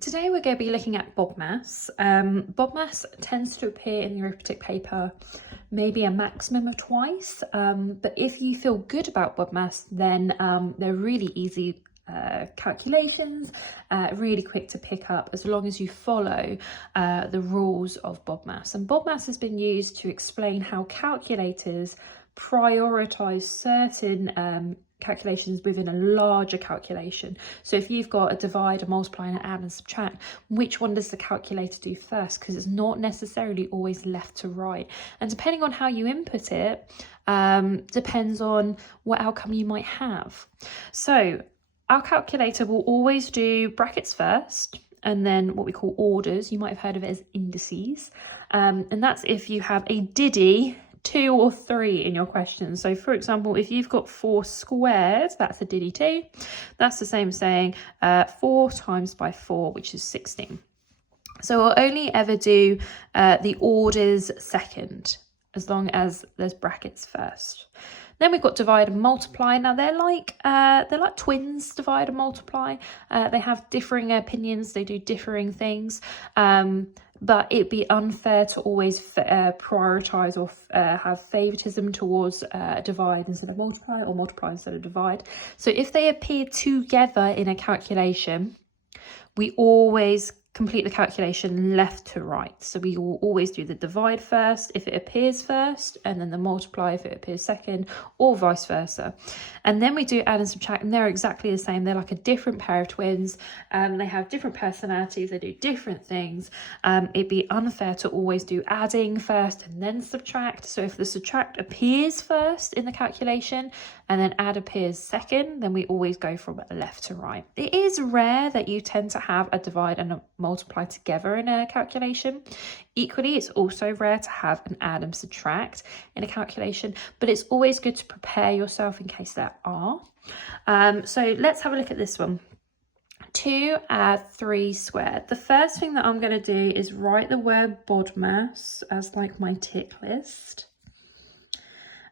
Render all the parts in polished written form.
Today we're going to be looking at BODMAS. BODMAS tends to appear in the arithmetic paper maybe a maximum of twice, but if you feel good about BODMAS, then they're really easy calculations, really quick to pick up as long as you follow the rules of BODMAS. And BODMAS has been used to explain how calculators prioritize certain calculations within a larger calculation. So if you've got a divide, a multiply, and an add and subtract, which one does the calculator do first? Because it's not necessarily always left to right. And depending on how you input it, depends on what outcome you might have. So our calculator will always do brackets first, and then what we call orders. You might have heard of it as indices. And that's if you have a diddy, 2 or 3 in your question. So for example, if you've got 4 squared, that's a diddy 2. That's the same as saying 4 times by 4, which is 16. So we'll only ever do the orders second, as long as there's brackets first. Then we've got divide and multiply. Now they're like twins, divide and multiply. They have differing opinions. They do differing things. But it'd be unfair to always prioritise or have favouritism towards divide instead of multiply, or multiply instead of divide. So if they appear together in a calculation, we always complete the calculation left to right. So we will always do the divide first if it appears first, and then the multiply if it appears second, or vice versa. And then we do add and subtract, and they're exactly the same. They're like a different pair of twins. They have different personalities. They do different things. It'd be unfair to always do adding first and then subtract. So if the subtract appears first in the calculation and then add appears second, then we always go from left to right. It is rare that you tend to have a divide and a multiply together in a calculation. Equally, it's also rare to have an add and subtract in a calculation, but it's always good to prepare yourself in case there are. So let's have a look at this one. 2 add 3 squared. The first thing that I'm going to do is write the word BODMAS as like my tick list.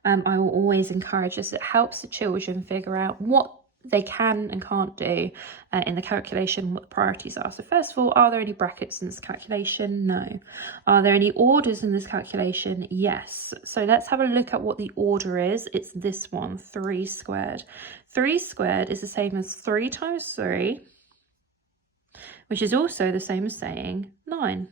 I will always encourage this. It helps the children figure out what they can and can't do in the calculation, what the priorities are. So first of all, are there any brackets in this calculation? No. Are there any orders in this calculation? Yes. So let's have a look at what the order is. It's this one, 3 squared. 3 squared is the same as 3 times 3, which is also the same as saying 9.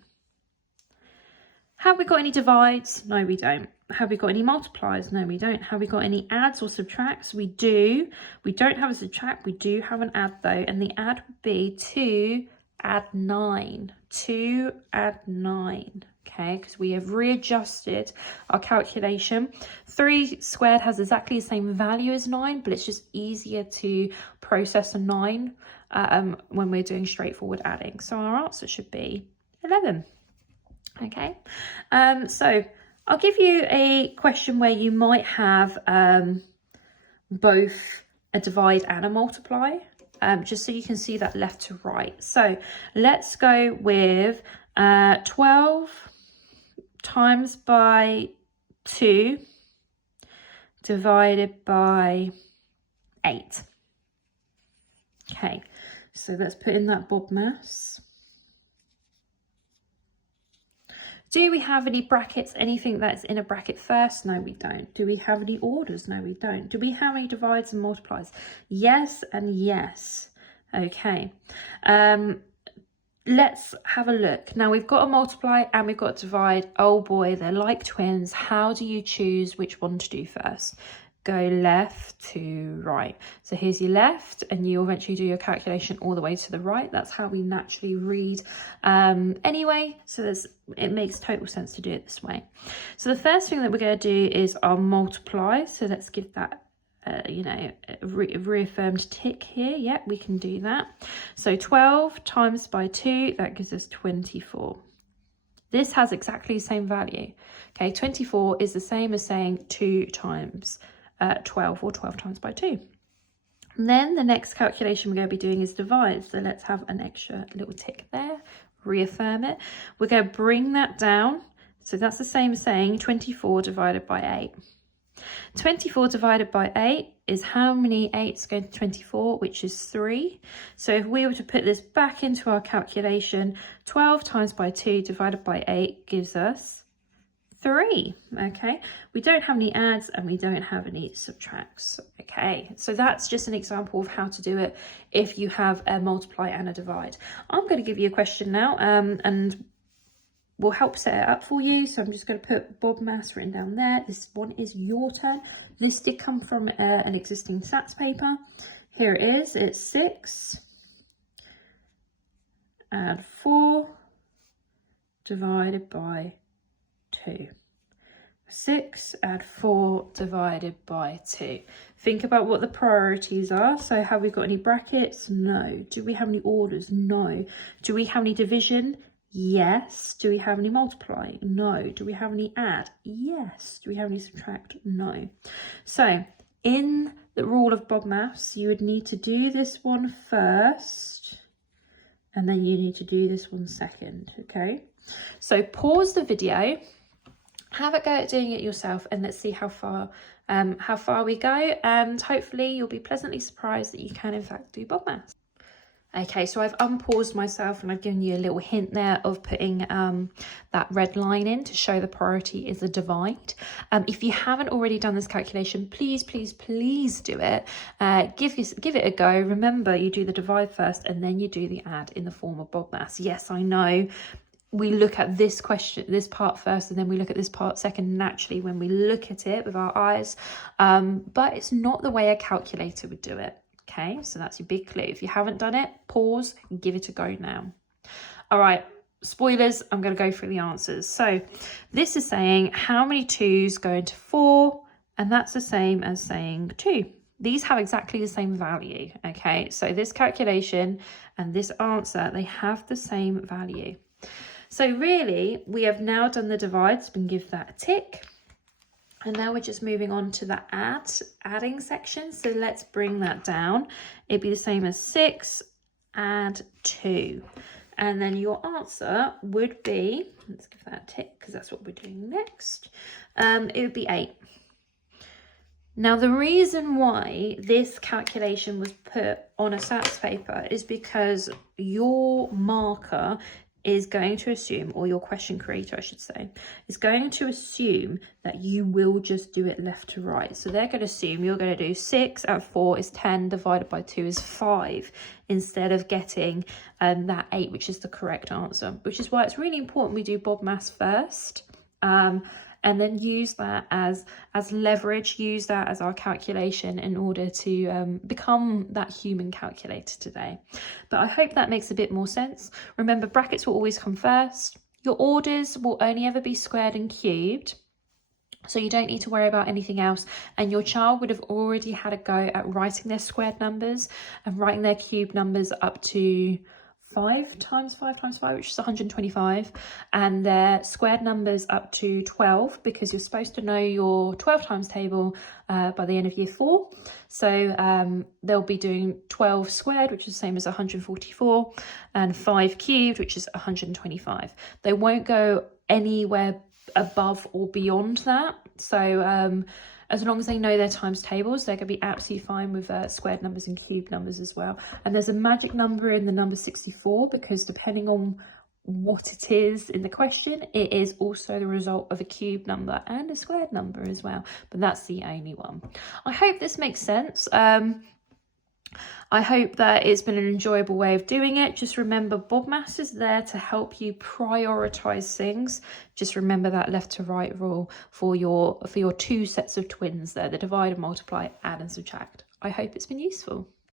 Have we got any divides? No, we don't. Have we got any multipliers? No, we don't. Have we got any adds or subtracts? We do. We don't have a subtract. We do have an add though. And the add would be 2 add 9. 2 add 9. Okay, because we have readjusted our calculation. 3 squared has exactly the same value as 9, but it's just easier to process a 9 when we're doing straightforward adding. So our answer should be 11. Okay, so I'll give you a question where you might have both a divide and a multiply, just so you can see that left to right. So let's go with 12 times by 2 divided by 8. Okay, so let's put in that BODMAS. Do we have any brackets, anything that's in a bracket first? No, we don't. Do we have any orders? No, we don't. Do we have any divides and multiplies? Yes and yes. Okay. Let's have a look. Now we've got a multiply and we've got a divide. Oh boy, they're like twins. How do you choose which one to do first? Go left to right. So here's your left, and you eventually do your calculation all the way to the right. That's how we naturally read anyway. So it makes total sense to do it this way. So the first thing that we're going to do is our multiply. So let's give that reaffirmed tick here. Yep, we can do that. So 12 times by 2, that gives us 24. This has exactly the same value. Okay, 24 is the same as saying 2 times 12, or 12 times by 2. And then the next calculation we're going to be doing is divide. So let's have an extra little tick there, reaffirm it. We're going to bring that down. So that's the same as saying 24 divided by 8. 24 divided by 8 is how many 8s going to 24, which is 3. So if we were to put this back into our calculation, 12 times by 2 divided by 8 gives us 3. Okay, we don't have any adds and we don't have any subtracts. Okay, so that's just an example of how to do it if you have a multiply and a divide. I'm going to give you a question now, and we'll help set it up for you. So I'm just going to put BODMAS written down there. This one is your turn. This did come from an existing SATs paper. Here it is. It's 6 add 4 divided by 2. 6 add 4 divided by 2. Think about what the priorities are. So have we got any brackets? No. Do we have any orders? No. Do we have any division? Yes. Do we have any multiply? No. Do we have any add? Yes. Do we have any subtract? No. So in the rule of BODMAS, you would need to do this one first, and then you need to do this one second. Okay, so pause the video, have a go at doing it yourself, and let's see how far we go, and hopefully you'll be pleasantly surprised that you can in fact do BODMAS. Okay, so I've unpaused myself and I've given you a little hint there of putting that red line in to show the priority is a divide. If you haven't already done this calculation, please do it. Give it a go. Remember, you do the divide first and then you do the add in the form of BODMAS. Yes, I know we look at this part first and then we look at this part second naturally when we look at it with our eyes, but it's not the way a calculator would do it. Okay, so that's your big clue. If you haven't done it, pause, give it a go now. All right, spoilers, I'm going to go through the answers. So this is saying how many 2s go into 4, and that's the same as saying 2. These have exactly the same value. Okay, so this calculation and this answer, they have the same value. So really, we have now done the divides and give that a tick. And now we're just moving on to the adding section. So let's bring that down. It'd be the same as 6 add 2. And then your answer would be, let's give that a tick because that's what we're doing next. It would be 8. Now, the reason why this calculation was put on a SATs paper is because your marker is going to assume, or your question creator, I should say, is going to assume that you will just do it left to right. So they're going to assume you're going to do 6 add 4 is 10 divided by 2 is 5, instead of getting that 8, which is the correct answer, which is why it's really important we do BODMAS first. And then use that as leverage, use that as our calculation in order to become that human calculator today. But I hope that makes a bit more sense. Remember, brackets will always come first. Your orders will only ever be squared and cubed, so you don't need to worry about anything else. And your child would have already had a go at writing their squared numbers and writing their cube numbers up to 5 times 5 times 5, which is 125, and their squared numbers up to 12, because you're supposed to know your 12 times table by the end of year 4. So they'll be doing 12 squared, which is the same as 144, and 5 cubed, which is 125. They won't go anywhere above or beyond that. So as long as they know their times tables, they're going to be absolutely fine with squared numbers and cube numbers as well. And there's a magic number in the number 64, because depending on what it is in the question, it is also the result of a cube number and a squared number as well. But that's the only one. I hope this makes sense. I hope that it's been an enjoyable way of doing it. Just remember, BODMAS is there to help you prioritize things. Just remember that left to right rule for your 2 sets of twins there, the divide and multiply, add and subtract. I hope it's been useful.